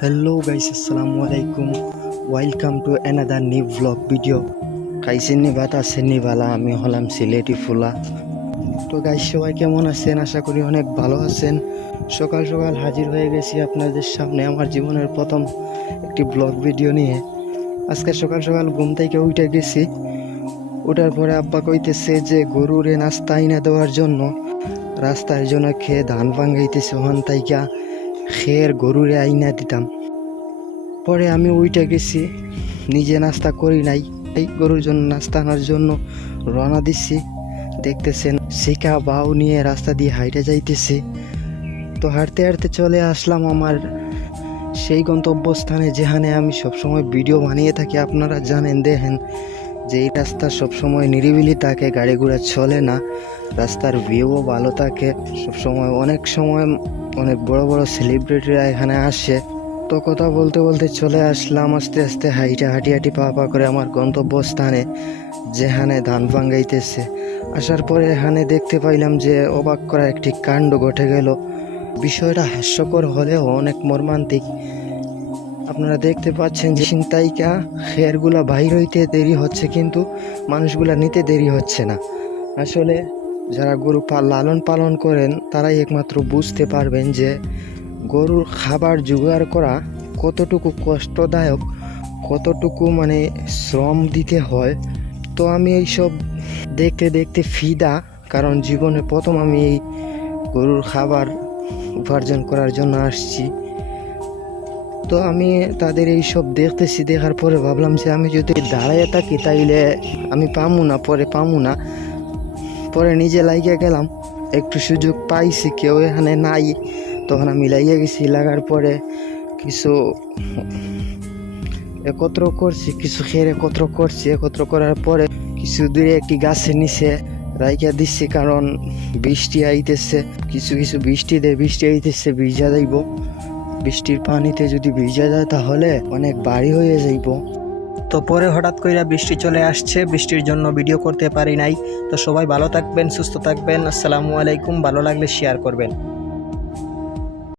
Hello guys, assalamu alaikum. Welcome to another new vlog video. খাইছেননি ভাত আসেননি বালা, আমি হলাম সিলেটি ফুলা। তো গাইস সবাই কেমন আছেন? আশা করি অনেক ভালো আছেন। সকাল সকাল হাজির হয়ে গেছি আপনাদের সামনে আমার জীবনের প্রথম একটি ব্লগ ভিডিও নিয়ে। আজকে সকাল সকাল ঘুম থেকে উঠে গেছি। ওঠার পরে আব্বা কইতেছে যে গরুরে নাস্তা আইনা দেওয়ার জন্য রাস্তার জন্য খেয়ে ধান ভাঙাইতেছে, ওখান থেকে খেয়ের গরুরে আইনা দিতাম। পরে আমি উঠে গেছি, নিজে নাস্তা করি নাই, এই গরুর জন্য নাস্তা আনার জন্য রওনা দিচ্ছি। দেখতেছেন শিকা বাউ নিয়ে রাস্তা দিয়ে হাইটে যাইতেছি। তো হাঁটতে হাঁটতে চলে আসলাম আমার সেই গন্তব্যস্থানে যেখানে আমি সবসময় ভিডিও বানিয়ে থাকি। আপনারা জানেন, দেখেন যে এই রাস্তা সবসময় নিরিবিলি থাকে, গাড়ি ঘোড়া চলে না, রাস্তার ভিউও ভালো থাকে সবসময়। অনেক সময় অনেক বড় বড় সেলিব্রিটিরা এখানে আসে। তো কথা বলতে বলতে চলে আসলাম আস্তে আস্তে হাঁটি হাঁটি পা করে আমার গন্তব্যস্থানে, যেখানে ধান ভাঙ্গাইতেছে। আসার পরে এখানে দেখতে পাইলাম যে অবাক করা একটি কাণ্ড ঘটে গেল। বিষয়টা হাস্যকর হলেও অনেক মর্মান্তিক। আপনারা দেখতে পাচ্ছেন যে ছিনতাইকা খেরগুলা বাইর হইতে দেরি হচ্ছে, কিন্তু মানুষগুলা নিতে দেরি হচ্ছে না। আসলে যারা গরু লালন পালন করেন তারাই একমাত্র বুঝতে পারবেন যে গরুর খাবার জোগাড় করা কতটুকু কষ্টদায়ক, কতটুকু শ্রম দিতে হয়। তো আমি এইসব দেখতে দেখতে ফিদা, কারণ জীবনে প্রথম আমি এই গরুর খাবার উপার্জন করার জন্য আসছি। তো আমি তাদের এইসব দেখতেছি, দেখার পরে ভাবলাম যে আমি যদি দাঁড়াইয়ে থাকি তাইলে আমি পামু না। পরে নিজে লাগিয়ে গেলাম, একটু সুযোগ পাইছি, কেউ এখানে নাই, তখন আমি লাগিয়ে গেছি। লাগার পরে কিছু একত্র করছি, কিছু খেয়ে একত্র করার পরে কিছু দূরে একটি গাছের নিচে রাইখা দিচ্ছি, কারণ বৃষ্টি আইতেছে। কিছু বৃষ্টি আইতেছে, ভিজা যাইব। বৃষ্টির পানিতে যদি ভিজা যায় তাহলে অনেক ভারী হয়ে যাইব। তো পরে হঠাৎ করে বৃষ্টি চলে আসছে, বৃষ্টির জন্য ভিডিও করতে পারি নাই। তো সবাই ভালো থাকবেন, সুস্থ থাকবেন। আসসালামু আলাইকুম। ভালো লাগলে শেয়ার করবেন।